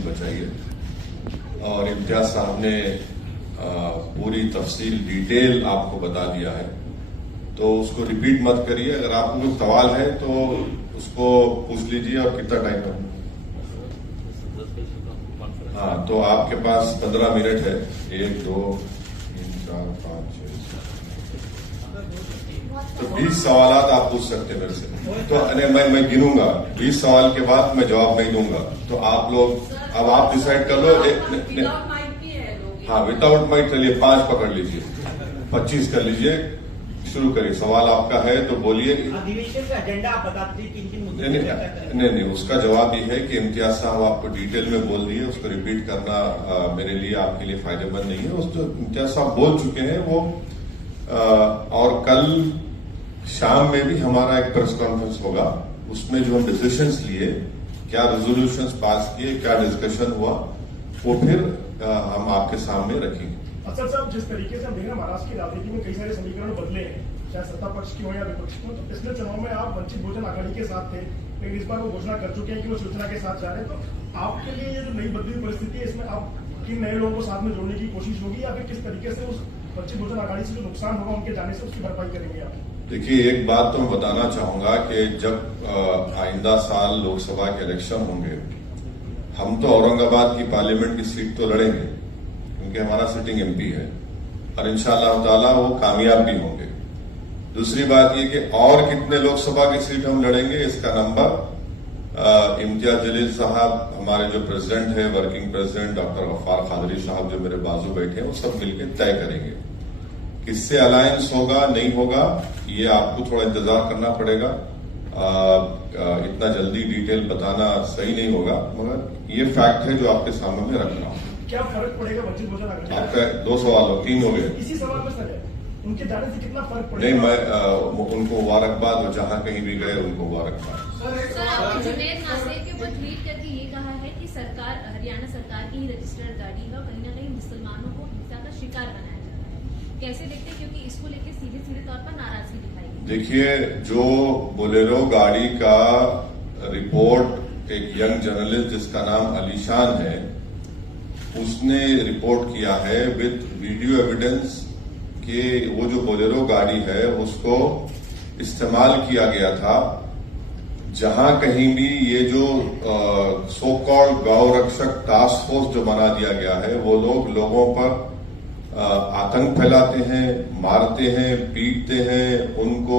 बचाइए। और इम्तियाज साहब ने पूरी तफसील डिटेल आपको बता दिया है, तो उसको रिपीट मत करिए। अगर आपको कोई सवाल है तो उसको पूछ लीजिए। और कितना टाइम है? हाँ, तो आपके पास 15 मिनट है। 1 2 3 4 5 6 तो 20 सवाल आप पूछ सकते हैं मेरे से। तो मैं गिनूंगा, 20 सवाल के बाद मैं जवाब नहीं दूंगा। तो आप लोग अब आप डिसाइड कर लो। हाँ, विदाउट माइक चलिए 5 पकड़ लीजिए, 25 कर लीजिए। शुरू करिए। सवाल आपका है तो बोलिए। अधिवेशन का एजेंडा आप बता दीजिए किन किन मुद्दों नहीं, उसका जवाब ये है कि इम्तियाज साहब आपको डिटेल में बोल दिए, उसको रिपीट करना मेरे लिए आपके लिए फायदेमंद नहीं है। उस जो इम्तियाज साहब बोल चुके हैं वो और कल शाम में भी हमारा एक प्रेस कॉन्फ्रेंस होगा, उसमें जो हम डिसीजंस लिए, क्या रेजोल्यूशंस पास किए, क्या डिस्कशन हुआ, वो फिर हम आपके सामने रखेंगे। अफसर साहब, जिस तरीके से हम देख रहे हैं महाराष्ट्र की राजनीति में कई सारे समीकरण बदले हैं, चाहे सत्ता पक्ष की हो या विपक्ष की हो। तो पिछले चुनाव में आप वंचित बहुजन आघाड़ी के साथ थे, लेकिन इस बार वो घोषणा कर चुके हैं कि वो शिवसेना के साथ जा रहे हैं। तो आपके लिए ये जो नई बदली हुई परिस्थिति है, इसमें आप किन नए लोगों को साथ में जोड़ने की कोशिश होगी, या फिर किस तरीके से उस वंचित बहुजन आघाड़ी से जो नुकसान होगा उनके जाने से उसकी भरपाई करेंगे आप? देखिए, एक बात तो मैं बताना चाहूंगा कि जब आइंदा साल लोकसभा के इलेक्शन होंगे, हम तो औरंगाबाद की पार्लियामेंट की सीट तो लड़ेंगे, क्योंकि हमारा सिटिंग एमपी है, और इंशाअल्लाह ताला वो कामयाब भी होंगे। दूसरी बात ये कि और कितने लोकसभा की सीट हम लड़ेंगे, इसका नंबर इम्तियाज जलील साहब, हमारे जो प्रेसिडेंट है, working president doctor Gaffar Qadri साहब जो मेरे बाजू बैठे हैं, वो सब मिलकर तय करेंगे। किससे अलायंस होगा नहीं होगा, ये आपको थोड़ा इंतजार करना पड़ेगा। इतना जल्दी डिटेल बताना सही नहीं होगा, मगर ये फैक्ट है जो आपके सामने में रख रहा हूं। क्या फर्क पड़ेगा वंचित बहुजन आघाड़ी? आपका 2 सवाल हो, 3 हो गए। इसी सवाल में सर, उनके जाने से कितना फर्क पड़ेगा? नहीं, मैं उनको मुबारकबाद, और जहां कहीं भी गए उनको मुबारकबाद। सर, आपने जुनैद नासिर के ऊपर ट्वीट करके ये कहा है कि सरकार, हरियाणा सरकार की ही रजिस्टर्ड गाड़ी है और कहीं न कहीं मुसलमानों को हिंसा का शिकार बनाया जा रहा है। कैसे देखते हैं, क्योंकि इसको लेकर सीधे तौर पर नाराजगी दिखाई गई। देखिए, जो बोलेरो गाड़ी का रिपोर्ट एक यंग जर्नलिस्ट जिसका नाम अलीशान है, उसने रिपोर्ट किया है विद वीडियो एविडेंस कि वो जो बोलेरो गाड़ी है उसको इस्तेमाल किया गया था। जहां कहीं भी ये जो सो कॉल्ड गौ रक्षक टास्क फोर्स जो बना दिया गया है, वो लोगों पर आतंक फैलाते हैं, मारते हैं, पीटते हैं, उनको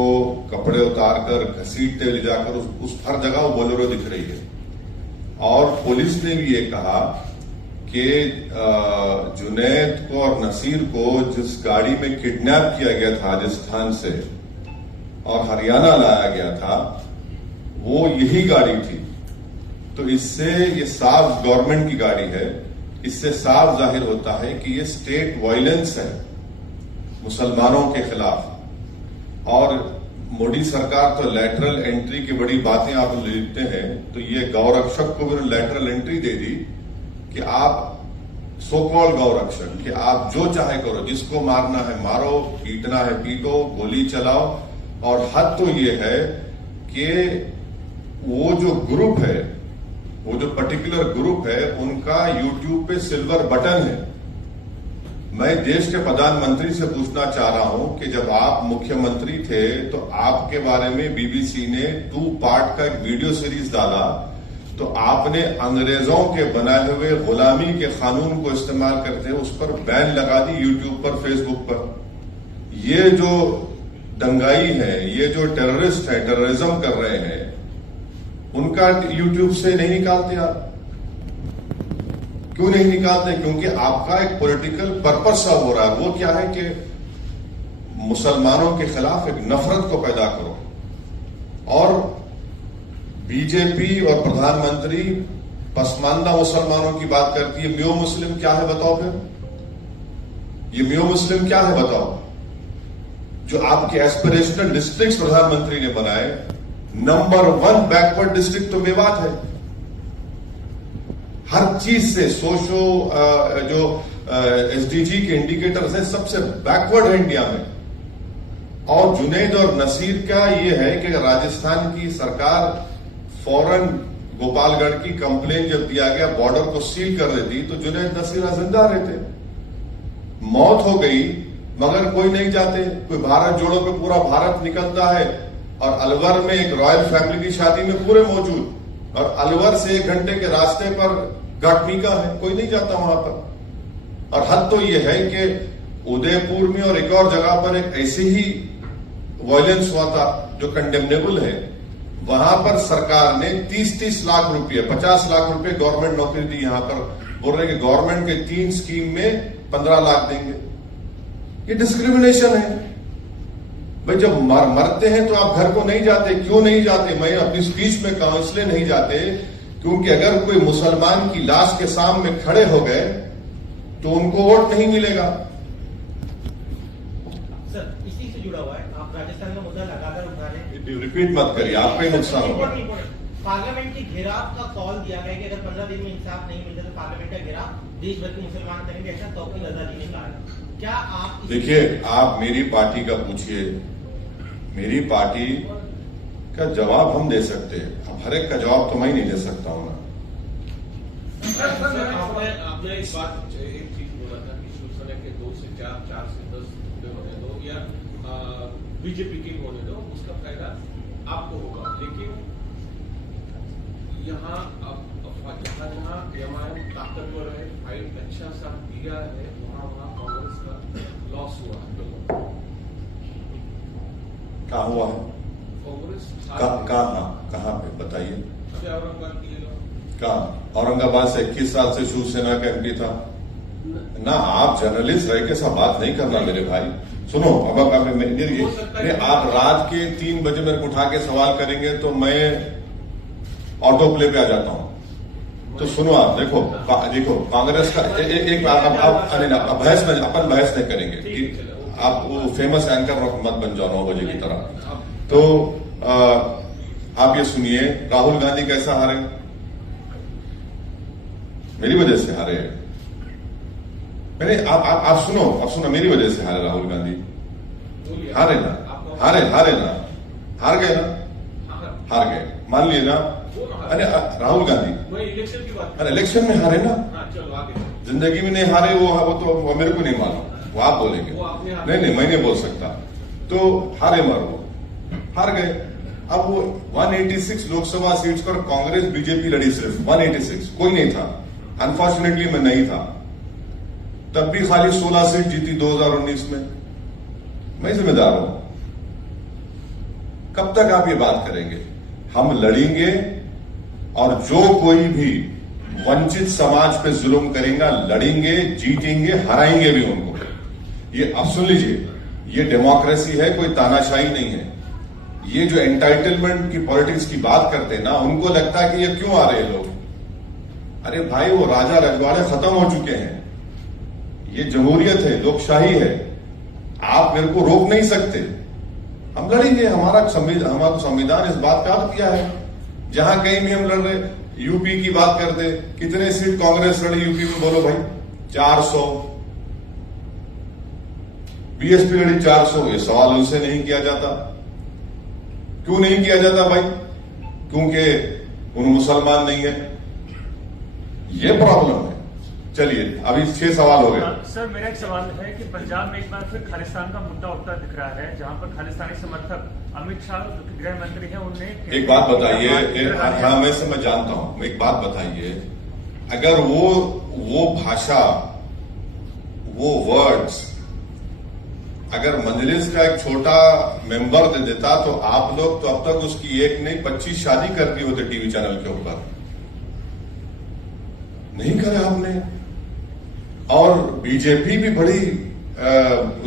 कपड़े उतारकर घसीटते ले जाकर उस हर जगह वो बोलेरो दिख रही है। और पुलिस ने भी ये कहा कि जुनैद को और नसीर को जिस गाड़ी में किडनैप किया गया था राजस्थान से और हरियाणा लाया गया था, वो यही गाड़ी थी। तो इससे ये साफ गवर्नमेंट की गाड़ी है, इससे साफ जाहिर होता है कि ये स्टेट वायलेंस है मुसलमानों के खिलाफ। और मोदी सरकार तो लैटरल एंट्री की बड़ी बातें आप लिखते हैं, तो ये गौरक्षक को भी लैटरल एंट्री दे दी कि आप सो कॉल्ड गौरक्षक, कि आप जो चाहे करो, जिसको मारना है मारो, पीटना है पीटो, गोली चलाओ। और हद तो ये है कि वो जो ग्रुप है, वो जो पर्टिकुलर ग्रुप है, उनका यूट्यूब पे सिल्वर बटन है। मैं देश के प्रधानमंत्री से पूछना चाह रहा हूं कि जब आप मुख्यमंत्री थे तो आपके बारे में बीबीसी ने 2 पार्ट का एक वीडियो सीरीज डाला, तो आपने अंग्रेजों के बनाए हुए गुलामी के कानून को इस्तेमाल करते हैं, उस पर बैन लगा दी यूट्यूब पर, फेसबुक पर। ये जो दंगाई है, ये जो टेररिस्ट है, टेररिज्म कर रहे हैं, उनका यूट्यूब से नहीं निकालते आप? क्यों नहीं निकालते? क्योंकि आपका एक पॉलिटिकल पर्पस सा हो रहा है। वो क्या है कि मुसलमानों के खिलाफ एक नफरत को पैदा करो। और बीजेपी और प्रधानमंत्री पसमानदा मुसलमानों की बात करती है। म्यो मुस्लिम क्या है बताओ? फिर ये म्यो मुस्लिम क्या है बताओ? जो आपके एस्पिरेशनल डिस्ट्रिक्ट प्रधानमंत्री ने बनाए, नंबर 1 बैकवर्ड डिस्ट्रिक्ट तो मेवात है। हर चीज से सोशो जो एसडीजी के इंडिकेटर्स हैं, सबसे बैकवर्ड है इंडिया में। और जुनैद और नसीर का ये है कि राजस्थान की सरकार फौरन गोपालगढ़ की कंप्लेन जब दिया गया बॉर्डर को सील कर देती तो जुनैद नसीर जिंदा रहते। मौत हो गई मगर कोई नहीं जाते। कोई भारत जोड़ो पे पूरा भारत निकलता है और अलवर में एक रॉयल फैमिली की शादी में पूरे मौजूद, और अलवर से 1 घंटे के रास्ते पर घाटमीका है, कोई नहीं जाता वहां पर। और हद तो यह है कि उदयपुर में और एक और जगह पर एक ऐसी ही वायलेंस हुआ था जो कंडेमनेबल है। वहां पर सरकार ने 30-30 लाख रुपए 50 लाख रुपए गवर्नमेंट नौकरी दी। यहां पर बोल रहे कि गवर्नमेंट के 3 स्कीम में 15 लाख देंगे। ये डिस्क्रिमिनेशन है भाई। जब मरते हैं तो आप घर को नहीं जाते, क्यों नहीं जाते? मैं अपनी स्पीच में कहा इसलिए नहीं जाते क्योंकि अगर कोई मुसलमान की लाश के सामने खड़े हो गए तो उनको वोट नहीं मिलेगा। सर इसी से जुड़ा हुआ है, आप राजस्थान का मुद्दा लगातार उठा रहे हैं। रिपीट मत करिए, आपका ही नुकसान होगा। पार्लियामेंट के घेराव का कॉल दिया गया कि अगर 15 दिन में इंसाफ नहीं मिलता तो पार्लियामेंट का घेराव देश भर के मुसलमान करेंगे, ऐसा तौकीर आजादी ने कहा। क्या आप देखिए, आप मेरी पार्टी का पूछिए, मेरी पार्टी का जवाब हम दे सकते हैं। अब हर एक का जवाब तो मैं नहीं दे सकता हूं ना। आपने एक चीज बोला था कि शिवसेना के 2 से 4 से 10 होने दो या बीजेपी के होने दो, उसका फायदा आपको होगा। लेकिन यहाँ जहाँ एमआईएम ताकतवर है, फाइट अच्छा सा दिया है, वहाँ कांग्रेस का लॉस हुआ है। क्या हुआ है? कांग्रेस कहाँ पे बताइए? अभी औरंगाबाद दिएगा। कहाँ? औरंगाबाद से 21 साल से शिवसेना का एमपी था ना। आप जर्नलिस्ट रह के सब बात नहीं करना मेरे भाई। सुनो, अब आप रात के 3 बजे मेरे को उठा के सवाल करेंगे तो मैं ऑटो प्ले पे आ जाता हूं। तो सुनो, आप देखो कांग्रेस का एक बात अपन बहस नहीं करेंगे कि आप वो फेमस एंकर मत बन जाओ 9 बजे की तरह। तो आप ये सुनिए, राहुल गांधी कैसा हारे? मेरी वजह से हारे। आप सुनो, मेरी वजह से हारे राहुल गांधी। हारे ना, हार गए मान लिए ना। अरे राहुल गांधी इलेक्शन की बात, अरे इलेक्शन में हारे ना, चलो आगे। जिंदगी में नहीं हारे। वो तो मेरे को नहीं मालूम, वो आप बोलेंगे। नहीं मैं नहीं बोल सकता। तो हारे वो हार गए। अब वो 186 लोकसभा सीट्स पर कांग्रेस बीजेपी लड़ी, सिर्फ 186, कोई नहीं था। अनफॉर्चुनेटली मैं नहीं था। तब भी खाली 16 सीट जीती 2019 में। मैं जिम्मेदार हूं। कब तक आप ये बात करेंगे? हम लड़ेंगे और जो कोई भी वंचित समाज पे जुल्म करेगा लड़ेंगे, जीतेंगे, हराएंगे भी उनको। ये आप सुन लीजिए, ये डेमोक्रेसी है, कोई तानाशाही नहीं है। ये जो एंटाइटलमेंट की पॉलिटिक्स की बात करते हैं ना, उनको लगता है कि ये क्यों आ रहे हैं लोग। अरे भाई, वो राजा रजवाड़े खत्म हो चुके हैं। ये जमहूरियत है, लोकशाही है। आप मेरे को रोक नहीं सकते। हम लड़ेंगे। हमारा संविधान इस बात का अर्थ किया है। जहां कहीं भी हम लड़ रहे, यूपी की बात करते, कितने सीट कांग्रेस लड़ी यूपी में? बोलो भाई, 400। बीएसपी लड़ी 400। ये सवाल उनसे नहीं किया जाता। क्यों नहीं किया जाता भाई? क्योंकि उन मुसलमान नहीं है। ये प्रॉब्लम है। चलिए, अभी 6 सवाल हो गए। सर, मेरा एक सवाल है कि पंजाब में एक बार फिर खालिस्तान का मुद्दा उठता दिख रहा है, जहां पर खालिस्तानी समर्थक अमित शाह जो कि गृह मंत्री हैं, उन्हें एक बात बताइए। हाँ, मैं जानता हूं। एक बात बताइए, अगर वो भाषा, वो वर्ड्स अगर मजलिस का एक छोटा मेंबर दे देता तो आप लोग तो अब तक उसकी 1 नहीं 25 शादी कर दी होते टीवी चैनल के ऊपर। नहीं करे आपने। और बीजेपी भी बड़ी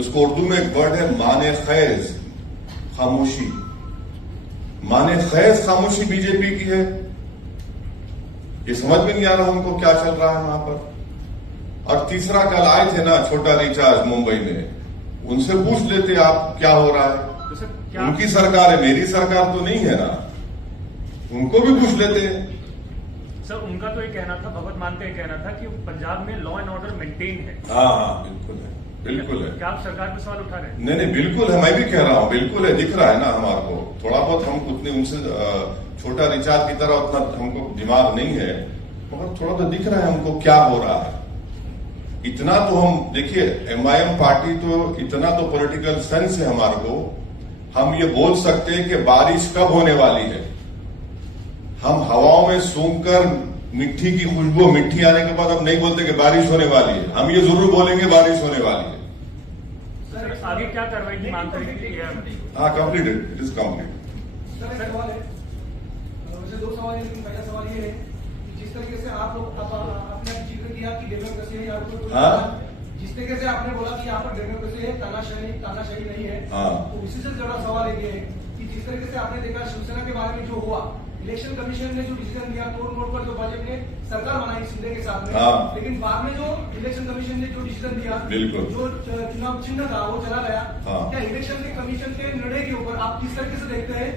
उसको उर्दू में एक वर्ड है माने खैज, खामोशी। माने खैज खामोशी बीजेपी की है। ये समझ में नहीं आ रहा उनको क्या चल रहा है वहां पर। और तीसरा, कल आए थे ना छोटा रिचार्ज मुंबई में, उनसे पूछ लेते आप क्या हो रहा है। तो सर, क्या उनकी सरकार है, मेरी सरकार तो नहीं है ना। उनको भी पूछ लेते हैं। सर, उनका तो ये कहना था, भगवत मान का ये कहना था कि पंजाब में लॉ एंड ऑर्डर मेंटेन है। हाँ, बिल्कुल है। बिल्कुल है। क्या आप सरकार पे सवाल उठा रहे हैं? नहीं बिल्कुल है, मैं भी कह रहा हूँ, बिल्कुल है, दिख रहा है ना हमारे को। थोड़ा बहुत हम उतने उनसे छोटा रिचार्ज की तरह उतना हमको दिमाग नहीं है, मगर थोड़ा तो दिख रहा है हमको क्या हो रहा है। इतना तो हम देखिए, MIM पार्टी तो इतना तो पॉलिटिकल सेंस है हमारे को, हम ये बोल सकते हैं कि बारिश कब होने वाली है। हम हवाओं में सूंघकर मिट्टी की खुशबू, मिट्टी आने के बाद हम नहीं बोलते कि बारिश होने वाली है, हम ये जरूर बोलेंगे बारिश होने वाली है। सर आगे क्या कार्रवाई की मांग करेंगे? हाँ, completed, it is complete. Sir एक सवाल है, वैसे दो सवाल है, लेकिन पहला सवाल ये है कि जिस तरीके से आप लोग आपने जिक्र किया कि डेमोक्रेसी है, हाँ? जिस तरीके से आपने बोला कि यहाँ पर डेमोक्रेसी है, तानाशाही नहीं है, हाँ। तो इसी से जुड़ा सवाल ये है कि जिस तरीके से आपने देखा शिवसेना के बारे में जो हुआ, इलेक्शन कमीशन ने जो डिसीजन दिया, तोड़ मोड़ पर जो भाजपा ने सरकार बनाई शिंदे के साथ में, हाँ। लेकिन बाद में जो इलेक्शन कमीशन ने जो डिसीजन दिया, बिल्कुल। जो चुनाव चिन्ह था वो चला गया। हाँ। क्या इलेक्शन के कमीशन के निर्णय के ऊपर आप किस तरीके से देखते हैं?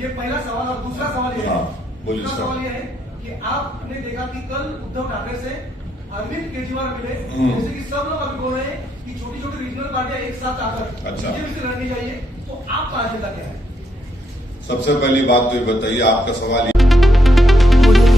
ये पहला सवाल। और दूसरा सवाल ये है, हाँ, बोलिए दूसरा सर। सवाल ये है कि आपने देखा कि कल उद्धव ठाकरे से अरविंद केजरीवाल मिले, जैसे कि सब लोग अभी बोल रहे हैं कि छोटी छोटी रीजनल पार्टियां एक साथ आकर अच्छा। बीजेपी से लड़नी चाहिए, तो आपका एजेंडा क्या है? सबसे पहली बात तो ये बताइए, आपका सवाल Audio